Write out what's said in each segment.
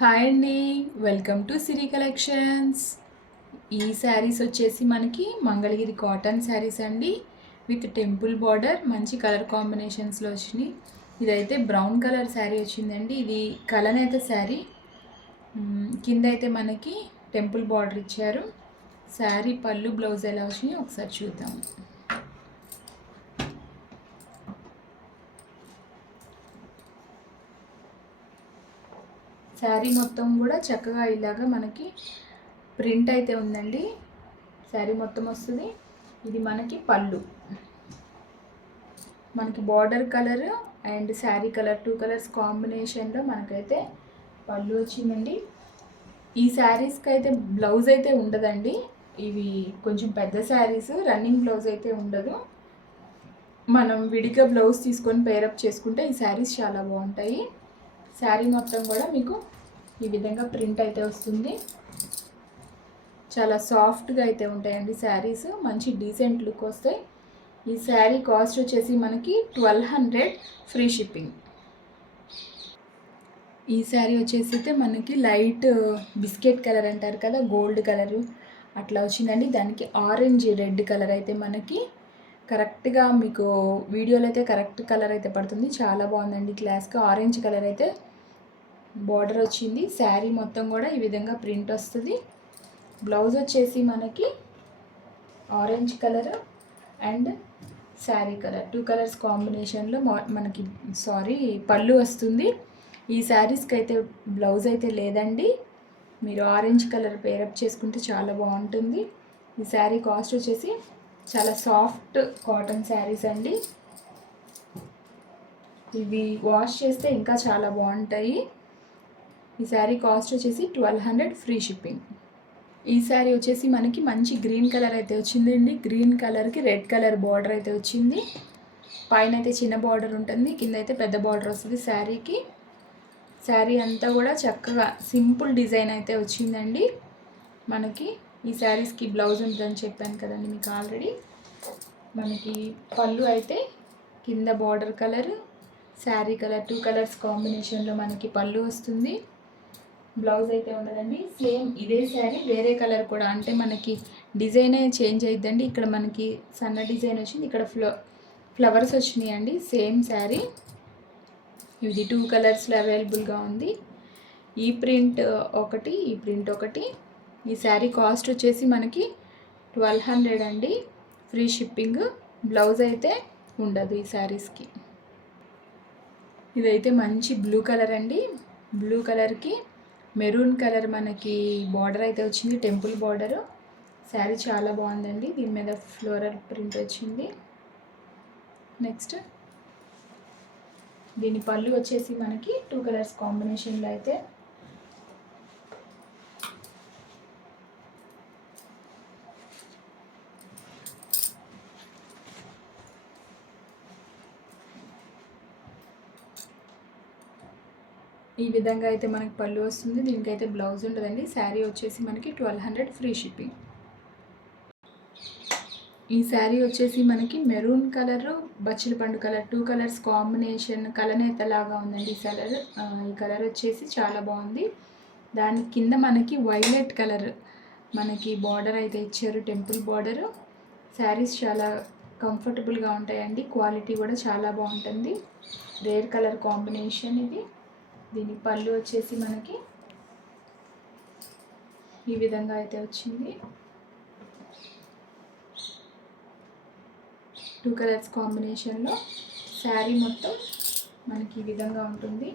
Hi అండి. Welcome to Siri collections. ఈ శారీస్ వచ్చేసి మనకి మంగళగిరి కాటన్ శారీస్ అండి. విత్ టెంపుల్ బార్డర్ మంచి కలర్ కాంబినేషన్స్లో వచ్చినాయి. ఇదైతే బ్రౌన్ కలర్ శారీ వచ్చిందండి. ఇది కలనేత శారీ. కింద అయితే మనకి టెంపుల్ బార్డర్ ఇచ్చారు. శారీ పళ్ళు బ్లౌజ్ ఎలా వచ్చినాయి ఒకసారి చూద్దాం. శారీ మొత్తం కూడా చక్కగా ఇలాగా మనకి ప్రింట్ అయితే ఉందండి. శారీ మొత్తం వస్తుంది. ఇది మనకి పళ్ళు, మనకి border colour and sari colour 2 colours కాంబినేషన్లో మనకైతే పళ్ళు వచ్చిందండి. ఈ శారీస్కి అయితే బ్లౌజ్ అయితే ఉండదండి. ఇవి కొంచెం పెద్ద శారీస్, రన్నింగ్ బ్లౌజ్ అయితే ఉండదు. మనం విడిగా బ్లౌజ్ తీసుకొని పేరప్ చేసుకుంటే ఈ శారీస్ చాలా బాగుంటాయి. శారీ మొత్తం కూడా మీకు ఈ విధంగా ప్రింట్ అయితే వస్తుంది. చాలా సాఫ్ట్గా అయితే ఉంటాయండి శారీస్. మంచి డీసెంట్ లుక్ వస్తాయి. ఈ శారీ కాస్ట్ వచ్చేసి మనకి 1200 ఫ్రీ షిప్పింగ్. ఈ శారీ వచ్చేసి అయితే మనకి లైట్ బిస్కెట్ కలర్ అంటారు కదా, గోల్డ్ కలరు అట్లా వచ్చిందండి. దానికి ఆరెంజ్ రెడ్ కలర్ అయితే మనకి కరెక్ట్గా మీకు వీడియోలో అయితే కరెక్ట్ కలర్ అయితే పడుతుంది. చాలా బాగుందండి. క్లాస్గా ఆరెంజ్ కలర్ అయితే బార్డర్ వచ్చింది. శారీ మొత్తం కూడా ఈ విధంగా ప్రింట్ వస్తుంది. బ్లౌజ్ వచ్చేసి మనకి orange colour and sari colour 2 colours కాంబినేషన్లో మనకి పళ్ళు వస్తుంది. ఈ శారీస్కి అయితే బ్లౌజ్ అయితే లేదండి. మీరు ఆరెంజ్ కలర్ పేరప్ చేసుకుంటే చాలా బాగుంటుంది. ఈ శారీ కాస్ట్ వచ్చేసి చాలా సాఫ్ట్ కాటన్ శారీస్ అండి. ఇవి వాష్ చేస్తే ఇంకా చాలా బాగుంటాయి. ఈ శారీ కాస్ట్ వచ్చేసి 1200 ఫ్రీ షిప్పింగ్. ఈ శారీ వచ్చేసి మనకి మంచి గ్రీన్ కలర్ అయితే వచ్చిందండి. గ్రీన్ కలర్కి రెడ్ కలర్ బార్డర్ అయితే వచ్చింది. పైన అయితే చిన్న బార్డర్ ఉంటుంది, కింద అయితే పెద్ద బార్డర్ వస్తుంది శారీకి. శారీ అంతా కూడా చక్కగా సింపుల్ డిజైన్ అయితే వచ్చిందండి. మనకి ఈ శారీస్కి బ్లౌజ్ ఉంటుందని చెప్పాను కదండి మీకు ఆల్రెడీ. మనకి పళ్ళు అయితే కింద border colour, sari colour 2 colours కాంబినేషన్లో మనకి పళ్ళు వస్తుంది. బ్లౌజ్ అయితే ఉండదండి. సేమ్ ఇదే శారీ వేరే కలర్ కూడా, అంటే మనకి డిజైన్ చేంజ్ అయిద్దండి. ఇక్కడ మనకి సన్న డిజైన్ వచ్చింది, ఇక్కడ ఫ్లవర్స్ వచ్చినాయి అండి. సేమ్ శారీ ఇది 2 కలర్స్లో అవైలబుల్గా ఉంది. ఈ ప్రింట్ ఒకటి, ఈ ప్రింట్ ఒకటి. ఈ శారీ కాస్ట్ వచ్చేసి మనకి 1200 అండి, ఫ్రీ షిప్పింగ్. బ్లౌజ్ అయితే ఉండదు ఈ శారీస్కి. ఇదైతే మంచి బ్లూ కలర్ అండి. బ్లూ కలర్కి మెరూన్ కలర్ మనకి బార్డర్ అయితే వచ్చింది, టెంపుల్ బార్డరు. శారీ చాలా బాగుందండి. దీని మీద ఫ్లోరల్ ప్రింట్ వచ్చింది. నెక్స్ట్ దీని పళ్ళు వచ్చేసి మనకి 2 కలర్స్ కాంబినేషన్లో అయితే ఈ విధంగా అయితే మనకి పళ్ళు వస్తుంది. దీనికైతే బ్లౌజ్ ఉండదండి. శారీ వచ్చేసి మనకి 1200 ఫ్రీ షిప్పింగ్. ఈ శారీ వచ్చేసి మనకి మెరూన్ కలర్, బచ్చిల పండు కలర్ 2 కలర్స్ కాంబినేషన్ కలనేత లాగా ఉందండి. ఈ కలర్ వచ్చేసి చాలా బాగుంది. దాని కింద మనకి వైలెట్ కలర్ మనకి బార్డర్ అయితే ఇచ్చారు, టెంపుల్ బార్డరు. శారీస్ చాలా కంఫర్టబుల్గా ఉంటాయండి. క్వాలిటీ కూడా చాలా బాగుంటుంది. రేర్ కలర్ కాంబినేషన్ ఇది. దీని పళ్ళు వచ్చేసి మనకి ఈ విధంగా అయితే వచ్చింది. 2 కలర్స్ కాంబినేషన్లో శారీ మొత్తం మనకి ఈ విధంగా ఉంటుంది.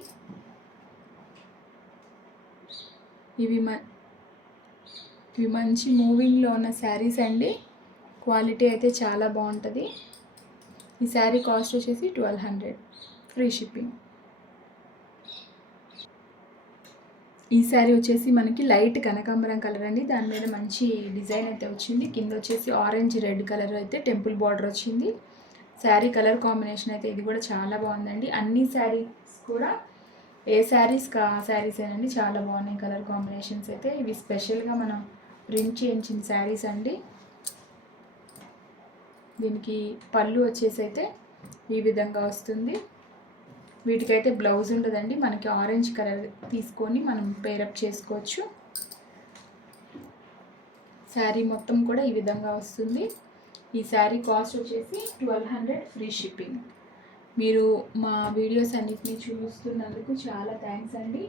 ఇవి మంచి మూవింగ్లో ఉన్న శారీస్ అండి. క్వాలిటీ అయితే చాలా బాగుంటుంది. ఈ శారీ కాస్ట్ వచ్చేసి 1200 ఫ్రీ షిప్పింగ్. ఈ శారీ వచ్చేసి మనకి లైట్ కనకాంబరం కలర్ అండి. దాని మీద మంచి డిజైన్ అయితే వచ్చింది. కింద వచ్చేసి ఆరెంజ్ రెడ్ కలర్ అయితే టెంపుల్ బార్డర్ వచ్చింది. శారీ కలర్ కాంబినేషన్ అయితే ఇది కూడా చాలా బాగుందండి. అన్ని శారీస్ కూడా ఏ శారీస్ శారీస్ ఏనండి, చాలా బాగున్నాయి కలర్ కాంబినేషన్స్ అయితే. ఇవి స్పెషల్గా మనం ప్రింట్ చేయించిన శారీస్ అండి. దీనికి పళ్ళు వచ్చేసి అయితే ఈ విధంగా వస్తుంది. వీటికైతే బ్లౌజ్ ఉండదండి, మనకి ఆరెంజ్ కలర్ తీసుకొని మనం పేరప్ చేసుకోవచ్చు. శారీ మొత్తం కూడా ఈ విధంగా వస్తుంది. ఈ శారీ కాస్ట్ వచ్చేసి 1200 ఫ్రీ షిప్పింగ్. మీరు మా వీడియోస్ అన్నిటినీ చూస్తున్నందుకు చాలా థ్యాంక్స్ అండి.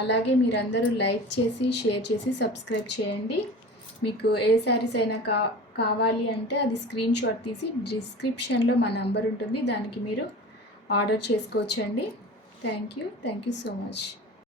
అలాగే మీరందరూ లైక్ చేసి షేర్ చేసి సబ్స్క్రైబ్ చేయండి. మీకు ఏ శారీస్ అయినా కావాలి అంటే అది స్క్రీన్ షాట్ తీసి డిస్క్రిప్షన్లో మా నంబర్ ఉంటుంది, దానికి మీరు ఆర్డర్ చేసుకోవచ్చండి. Thank you so much.